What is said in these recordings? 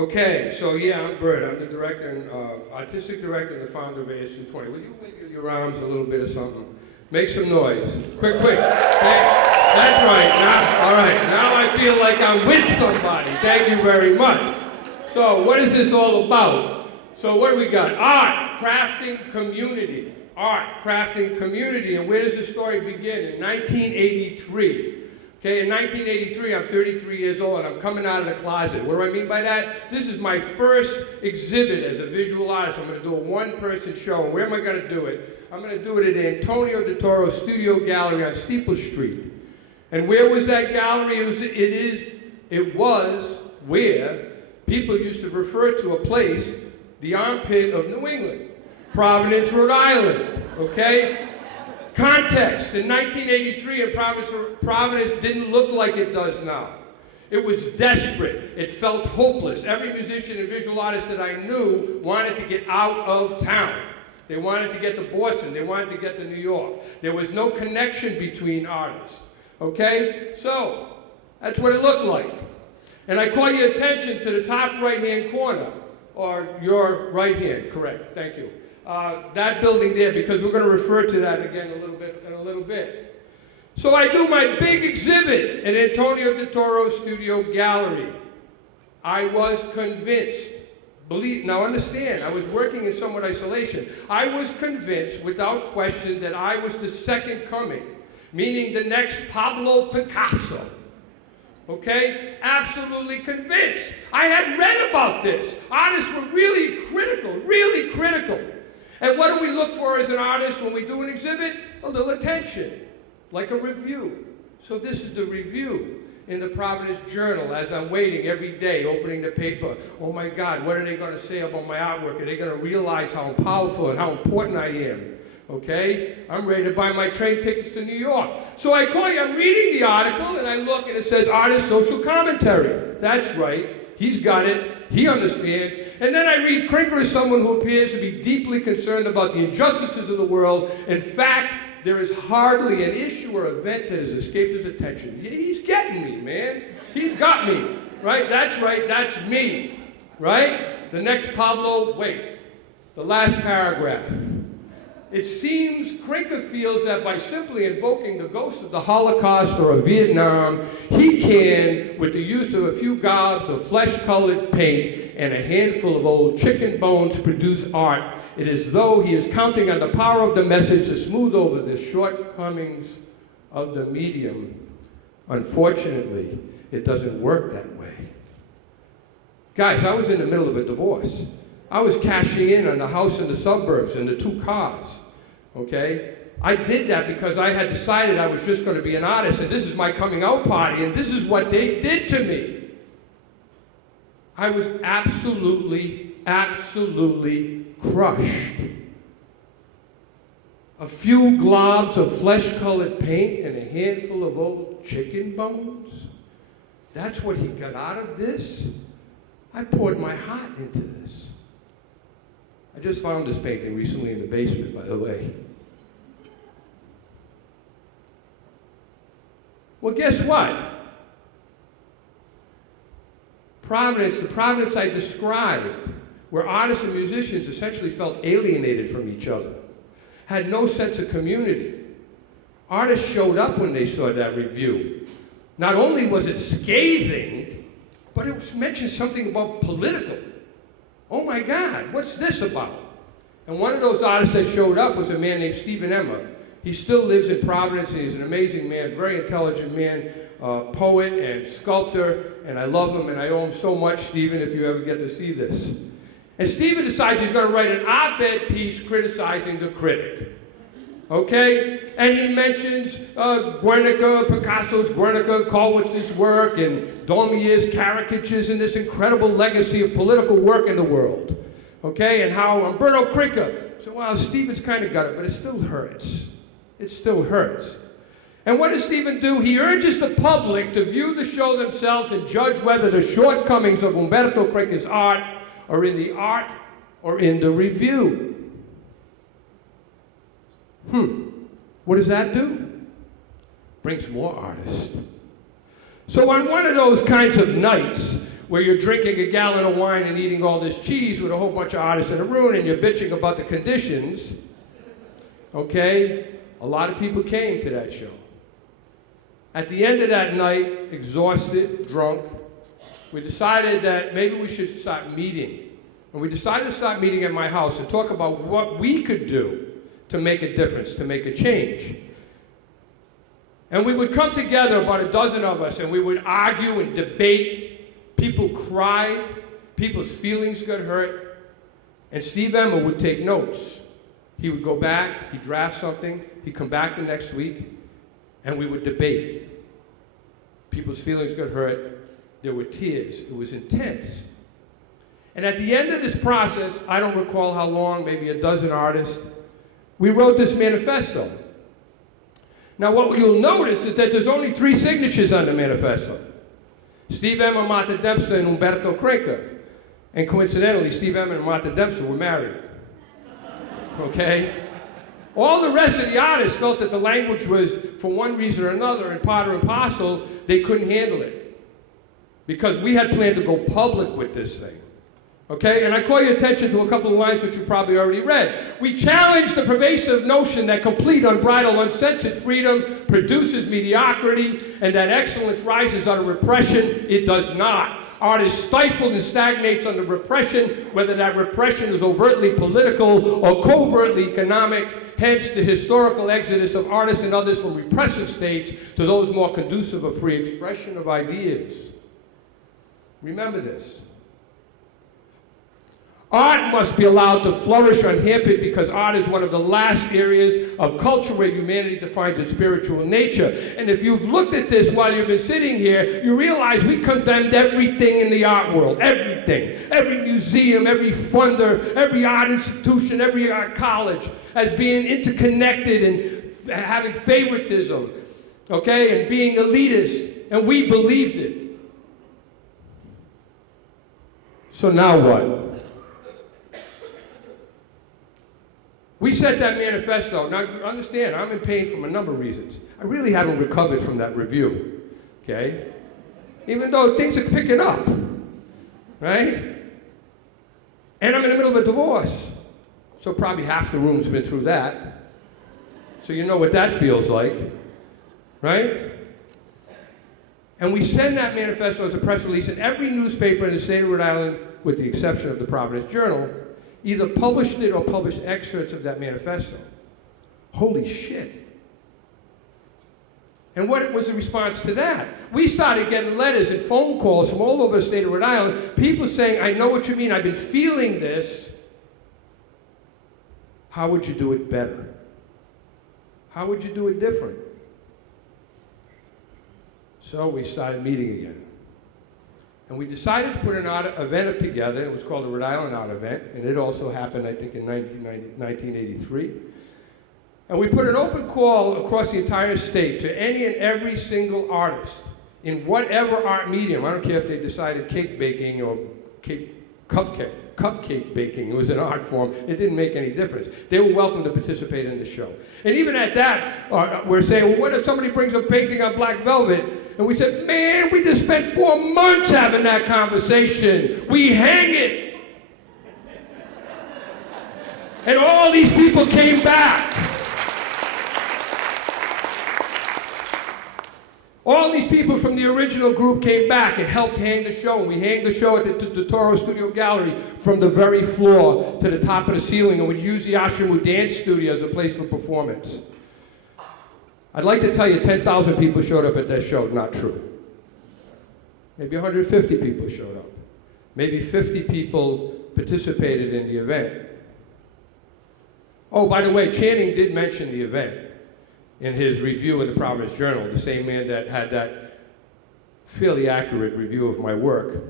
Okay, so yeah, I'm Bert. I'm the director and artistic director and the founder of ASU20. Will you wiggle your arms a little bit or something? Make some noise. Quick, quick. That's right. Now, all right. Now I feel like I'm with somebody. Thank you very much. So what is this all about? So what do we got? Art, crafting, community. Art, crafting, community. And where does the story begin? In 1983. Okay, in 1983, I'm 33 years old, and I'm coming out of the closet. What do I mean by that? This is my first exhibit as a visual artist. I'm going to do a one-person show. And where am I going to do it? I'm going to do it at Antonio de Toro Studio Gallery on Steeple Street. And where was that gallery? It was where people used to refer to a place, the armpit of New England, Providence, Rhode Island. Okay? Context, in 1983, Providence didn't look like it does now. It was desperate. It felt hopeless. Every musician and visual artist that I knew wanted to get out of town. They wanted to get to Boston. They wanted to get to New York. There was no connection between artists. Okay? So, that's what it looked like. And I call your attention to the top right-hand corner, or your right hand, correct, thank you. That building there, because we're going to refer to that again in a little bit. So I do my big exhibit at Antonio de Toro Studio Gallery. I was convinced, now understand, I was working in somewhat isolation. I was convinced without question that I was the second coming, meaning the next Pablo Picasso. Okay? Absolutely convinced. I had read about this. Artists were really critical, really critical. And what do we look for as an artist when we do an exhibit? A little attention, like a review. So this is the review in the Providence Journal as I'm waiting every day, opening the paper. Oh my God, what are they going to say about my artwork? Are they going to realize how powerful and how important I am? Okay? I'm ready to buy my train tickets to New York. So I call you, I'm reading the article, and I look, and it says Artist Social Commentary. That's right. He's got it. He understands. And then I read Crenca is someone who appears to be deeply concerned about the injustices of the world. In fact, there is hardly an issue or event that has escaped his attention. He's getting me, man. He got me. Right? That's right. That's me. Right? The next Pablo, wait. The last paragraph. It seems Crenca feels that by simply invoking the ghost of the Holocaust or of Vietnam, he can, with the use of a few gobs of flesh-colored paint and a handful of old chicken bones, produce art. It is as though he is counting on the power of the message to smooth over the shortcomings of the medium. Unfortunately, it doesn't work that way. Guys, I was in the middle of a divorce. I was cashing in on the house in the suburbs and the 2 cars, okay? I did that because I had decided I was just going to be an artist, and this is my coming out party, and this is what they did to me. I was absolutely, absolutely crushed. A few globs of flesh-colored paint and a handful of old chicken bones? That's what he got out of this? I poured my heart into this. I just found this painting recently in the basement, by the way. Well, guess what? Providence, the Providence I described, where artists and musicians essentially felt alienated from each other, had no sense of community. Artists showed up when they saw that review. Not only was it scathing, but it mentioned something about political. Oh my God, what's this about? And one of those artists that showed up was a man named Stephen Emma. He still lives in Providence, and he's an amazing man, very intelligent man, poet and sculptor, and I love him, and I owe him so much, Stephen, if you ever get to see this. And Stephen decides he's going to write an op-ed piece criticizing the critic. Okay? And he mentions Guernica, Picasso's Guernica, Colwitz's work, and Daumier's caricatures, and this incredible legacy of political work in the world. Okay? And how Umberto Crenca. So, well, Stephen's kind of got it, but it still hurts. It still hurts. And what does Stephen do? He urges the public to view the show themselves and judge whether the shortcomings of Umberto Crenca's art are in the art or in the review. What does that do? Brings more artists. So on one of those kinds of nights where you're drinking a gallon of wine and eating all this cheese with a whole bunch of artists in a room and you're bitching about the conditions, okay? A lot of people came to that show. At the end of that night, exhausted, drunk, we decided that maybe we should start meeting. And we decided to start meeting at my house and talk about what we could do to make a difference, to make a change. And we would come together, about a dozen of us, and we would argue and debate. People cried, people's feelings got hurt, and Steve Emmer would take notes. He would go back, he'd draft something, he'd come back the next week, and we would debate. People's feelings got hurt, there were tears, it was intense. And at the end of this process, I don't recall how long, maybe a dozen artists, we wrote this manifesto. Now what you'll notice is that there's only 3 signatures on the manifesto. Steve Emmer, Martha Dempster, and Umberto Crenca. And coincidentally, Steve Emmer and Martha Dempster were married. Okay? All the rest of the artists felt that the language was, for one reason or another, and part and parcel, they couldn't handle it. Because we had planned to go public with this thing. Okay, and I call your attention to a couple of lines which you've probably already read. We challenge the pervasive notion that complete, unbridled, uncensored freedom produces mediocrity and that excellence rises out of repression. It does not. Art is stifled and stagnates under repression, whether that repression is overtly political or covertly economic. Hence, the historical exodus of artists and others from repressive states to those more conducive of free expression of ideas. Remember this. Art must be allowed to flourish unhampered because art is one of the last areas of culture where humanity defines its spiritual nature. And if you've looked at this while you've been sitting here, you realize we condemned everything in the art world, everything. Every museum, every funder, every art institution, every art college as being interconnected and having favoritism, okay, and being elitist. And we believed it. So now what? We set that manifesto. Now, understand, I'm in pain from a number of reasons. I really haven't recovered from that review, okay? Even though things are picking up, right? And I'm in the middle of a divorce. So probably half the room's been through that. So you know what that feels like, right? And we send that manifesto as a press release, and every newspaper in the state of Rhode Island, with the exception of the Providence Journal, either published it or published excerpts of that manifesto. Holy shit. And what was the response to that? We started getting letters and phone calls from all over the state of Rhode Island, people saying, I know what you mean, I've been feeling this. How would you do it better? How would you do it different? So we started meeting again. And we decided to put an art event together. It was called the Rhode Island Art Event, and it also happened, I think, in 1983. And we put an open call across the entire state to any and every single artist in whatever art medium. I don't care if they decided cake baking or cupcake baking. It was an art form. It didn't make any difference. They were welcome to participate in the show. And even at that, we're saying, well, what if somebody brings a painting on black velvet? And we said, man, we just spent 4 months having that conversation. We hang it. And all these people came back. All these people from the original group came back and helped hang the show. And we hanged the show at the Toro Studio Gallery from the very floor to the top of the ceiling. And we'd use the Ashamu Dance Studio as a place for performance. I'd like to tell you 10,000 people showed up at that show. Not true. Maybe 150 people showed up. Maybe 50 people participated in the event. Oh, by the way, Channing did mention the event in his review in the Providence Journal, the same man that had that fairly accurate review of my work.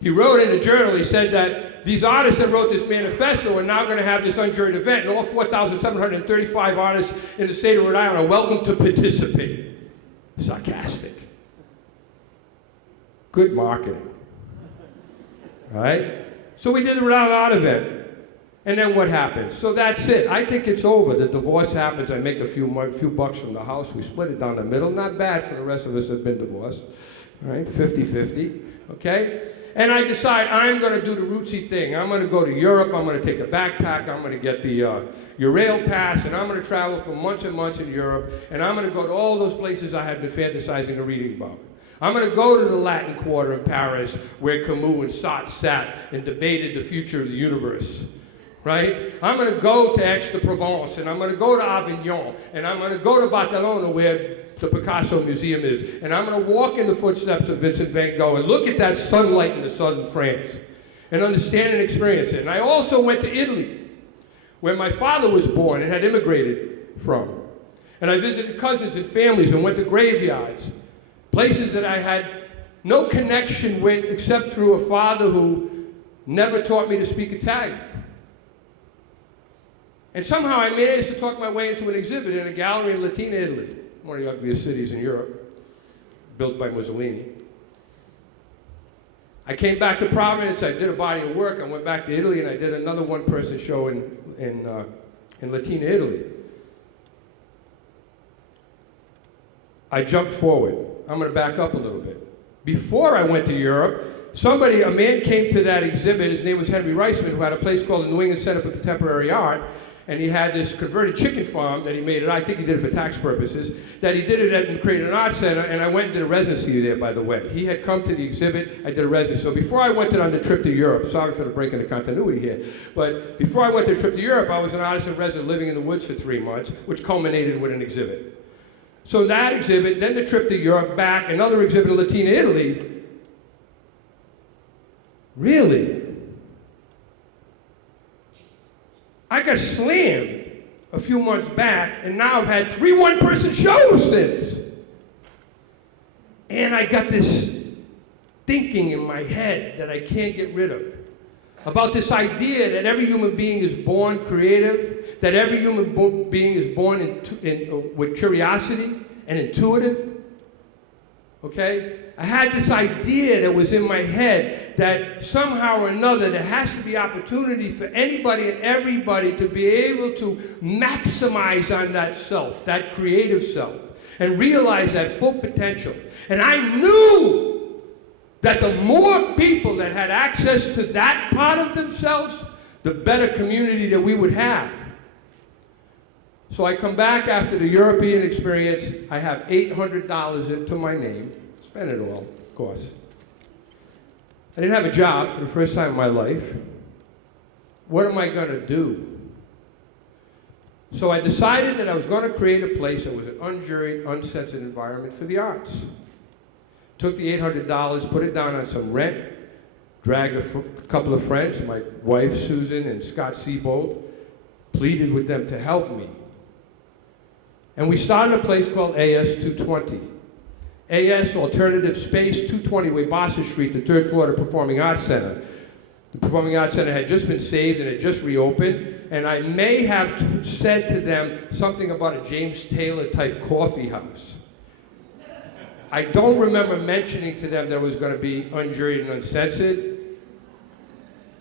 He wrote in the journal, he said that these artists that wrote this manifesto are now going to have this Unjuried event, and all 4,735 artists in the state of Rhode Island are welcome to participate. Sarcastic. Good marketing. All right? So we did the Rhode Island Art event. And then what happened? So that's it. I think it's over. The divorce happens. I make a few bucks from the house. We split it down the middle. Not bad for the rest of us that have been divorced. right? 50-50, okay? And I decide I'm going to do the rootsy thing. I'm going to go to Europe. I'm going to take a backpack. I'm going to get the Eurail pass, and I'm going to travel for months and months in Europe, and I'm going to go to all those places I had been fantasizing and reading about. I'm going to go to the Latin Quarter in Paris, where Camus and Sartre sat and debated the future of the universe. Right? I'm going to go to Aix-de-Provence, and I'm going to go to Avignon, and I'm going to go to Barcelona, where the Picasso Museum is, and I'm going to walk in the footsteps of Vincent van Gogh and look at that sunlight in the southern France and understand and experience it. And I also went to Italy, where my father was born and had immigrated from. And I visited cousins and families and went to graveyards, places that I had no connection with except through a father who never taught me to speak Italian. And somehow I managed to talk my way into an exhibit in a gallery in Latina, Italy, one of the ugliest cities in Europe, built by Mussolini. I came back to Providence, I did a body of work, I went back to Italy, and I did another one-person show in Latina, Italy. I jumped forward. I'm going to back up a little bit. Before I went to Europe, a man came to that exhibit. His name was Henry Reisman, who had a place called the New England Center for Contemporary Art, and he had this converted chicken farm that he made, and I think he did it for tax purposes, that he did it at and created an art center, and I went and did a residency there, by the way. He had come to the exhibit, I did a residency. So before I went on the trip to Europe, sorry for the break in the continuity here, but before I went to the trip to Europe, I was an artist in residence living in the woods for 3 months, which culminated with an exhibit. So that exhibit, then the trip to Europe, back, another exhibit in Latina, Italy. Really? I got slammed a few months back, and now I've had 3 one-person shows since. And I got this thinking in my head that I can't get rid of, about this idea that every human being is born creative, that every human being is born with curiosity and intuitive. Okay? I had this idea that was in my head that somehow or another there has to be opportunity for anybody and everybody to be able to maximize on that self, that creative self, and realize that full potential. And I knew that the more people that had access to that part of themselves, the better community that we would have. So I come back after the European experience. I have $800 into my name. Spend it all, of course. I didn't have a job for the first time in my life. What am I going to do? So I decided that I was going to create a place that was an unjuried, uncensored environment for the arts. Took the $800, put it down on some rent, dragged a couple of friends, my wife Susan and Scott Siebold, pleaded with them to help me. And we started a place called AS 220. AS, Alternative Space, 220 Weybosser Street, the 3rd floor of the Performing Arts Center. The Performing Arts Center had just been saved and had just reopened, and I may have said to them something about a James Taylor type coffee house. I don't remember mentioning to them there was going to be Unjuried and Uncensored.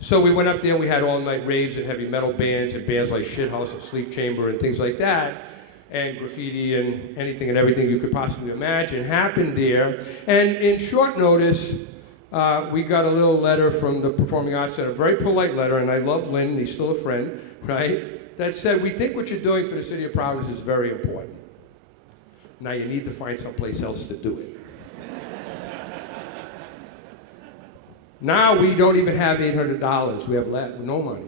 So we went up there and we had all-night raves and heavy metal bands and bands like Shithouse and Sleep Chamber and things like that, and graffiti and anything and everything you could possibly imagine happened there. And in short notice, we got a little letter from the Performing Arts Center, a very polite letter, and I love Lynn, he's still a friend, right? That said, we think what you're doing for the city of Providence is very important. Now you need to find someplace else to do it. Now we don't even have $800, we have no money.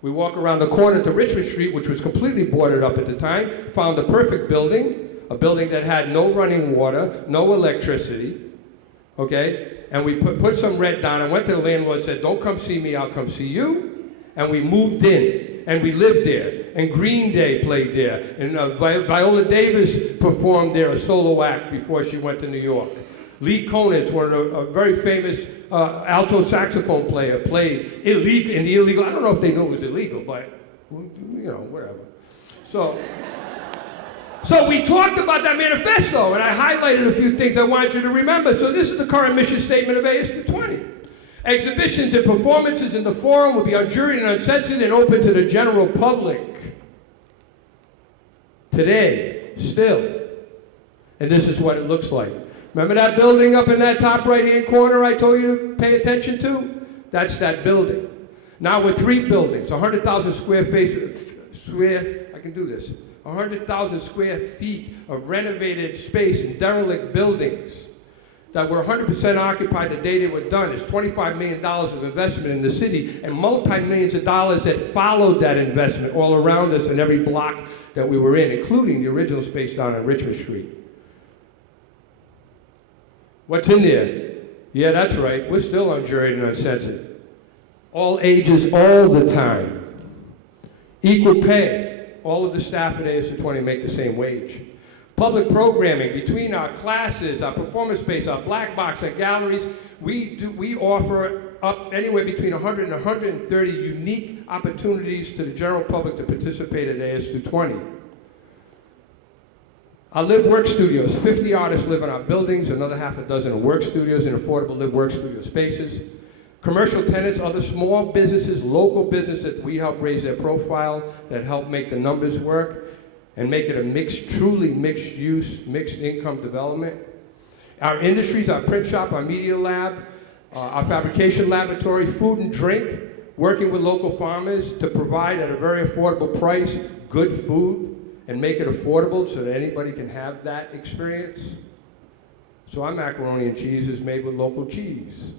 We walk around the corner to Richmond Street, which was completely boarded up at the time, found the perfect building, a building that had no running water, no electricity, okay? And we put some rent down. I went to the landlord and said, don't come see me, I'll come see you. And we moved in, and we lived there. And Green Day played there. And Viola Davis performed there, a solo act, before she went to New York. Lee Konitz, a very famous alto saxophone player, played in the illegal. I don't know if they knew it was illegal, but, you know, whatever. So we talked about that manifesto, and I highlighted a few things I want you to remember. So this is the current mission statement of AS 220. Exhibitions and performances in the forum will be unjuried and uncensored and open to the general public. Today, still. And this is what it looks like. Remember that building up in that top right-hand corner I told you to pay attention to? That's that building. Now with 3 buildings, 100,000 square I can do this, 100,000 square feet of renovated space in derelict buildings that were 100% occupied the day they were done. It's $25 million of investment in the city and multi-millions of dollars that followed that investment all around us in every block that we were in, including the original space down on Richmond Street. What's in there? Yeah, that's right. We're still unjuried and uncensored. All ages, all the time. Equal pay. All of the staff at ASU 20 make the same wage. Public programming between our classes, our performance space, our black box, our galleries. We offer up anywhere between 100 and 130 unique opportunities to the general public to participate at ASU 20. Our live-work studios, 50 artists live in our buildings, another half a dozen are work studios and affordable live-work studio spaces. Commercial tenants, other small businesses, local businesses that we help raise their profile, that help make the numbers work and make it a mixed, truly mixed use, mixed income development. Our industries, our print shop, our media lab, our fabrication laboratory, food and drink, working with local farmers to provide at a very affordable price good food and make it affordable so that anybody can have that experience. So our macaroni and cheese is made with local cheese.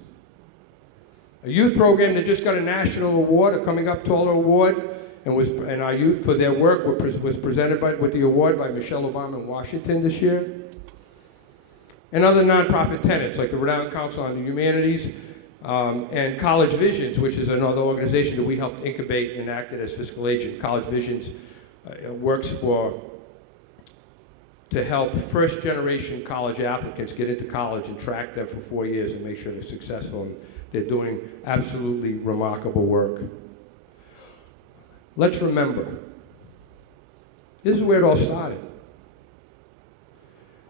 A youth program that just got a national award, a Coming Up Taller award, and our youth for their work was presented with the award by Michelle Obama in Washington this year. And other nonprofit tenants like the Rhode Island Council on the Humanities and College Visions, which is another organization that we helped incubate and acted as fiscal agent. College Visions works to help first-generation college applicants get into college and track them for 4 years and make sure they're successful. And they're doing absolutely remarkable work. Let's remember, this is where it all started.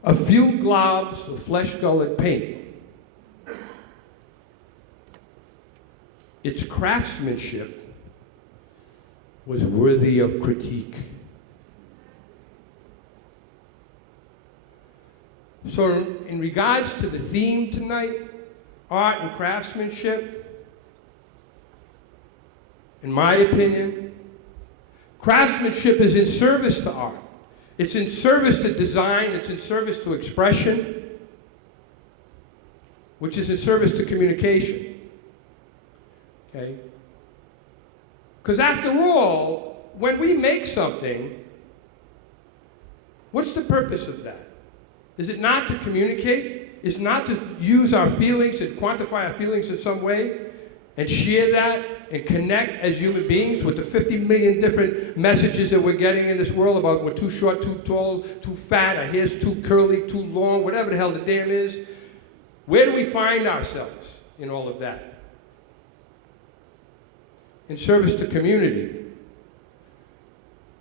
A few globs of flesh-colored paint. Its craftsmanship was worthy of critique. So in regards to the theme tonight, art and craftsmanship, in my opinion, craftsmanship is in service to art. It's in service to design, it's in service to expression, which is in service to communication. Okay? Because after all, when we make something, what's the purpose of that? Is it not to communicate? Is it not to use our feelings and quantify our feelings in some way and share that and connect as human beings with the 50 million different messages that we're getting in this world about we're too short, too tall, too fat, our hair's too curly, too long, whatever the hell the damn is? Where do we find ourselves in all of that? In service to community.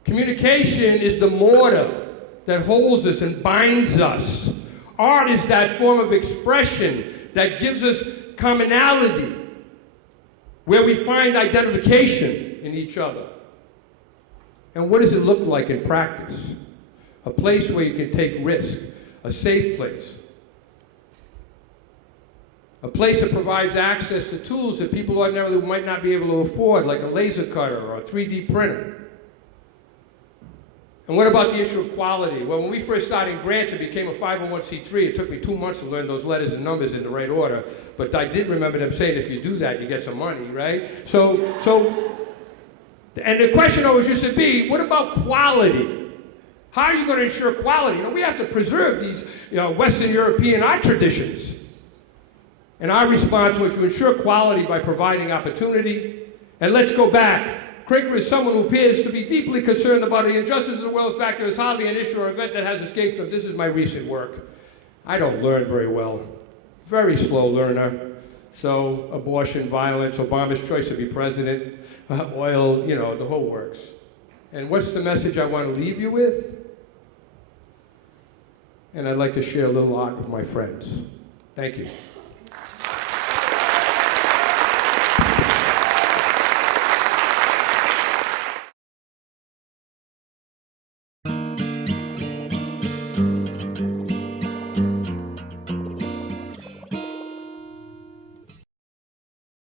Communication is the mortar that holds us and binds us. Art is that form of expression that gives us commonality, where we find identification in each other. And what does it look like in practice? A place where you can take risk, a safe place. A place that provides access to tools that people ordinarily might not be able to afford, like a laser cutter or a 3D printer. And what about the issue of quality? Well, when we first started in grants, it became a 501c3. It took me 2 months to learn those letters and numbers in the right order. But I did remember them saying, if you do that, you get some money, right? And the question always used to be, what about quality? How are you going to ensure quality? We have to preserve these Western European art traditions. And our response was to ensure quality by providing opportunity. And let's go back. Crenca is someone who appears to be deeply concerned about the injustice of the world. In fact, there is hardly an issue or event that has escaped him. This is my recent work. I don't learn very well. Very slow learner. So, abortion, violence, Obama's choice to be president, oil, the whole works. And what's the message I want to leave you with? And I'd like to share a little art with my friends. Thank you.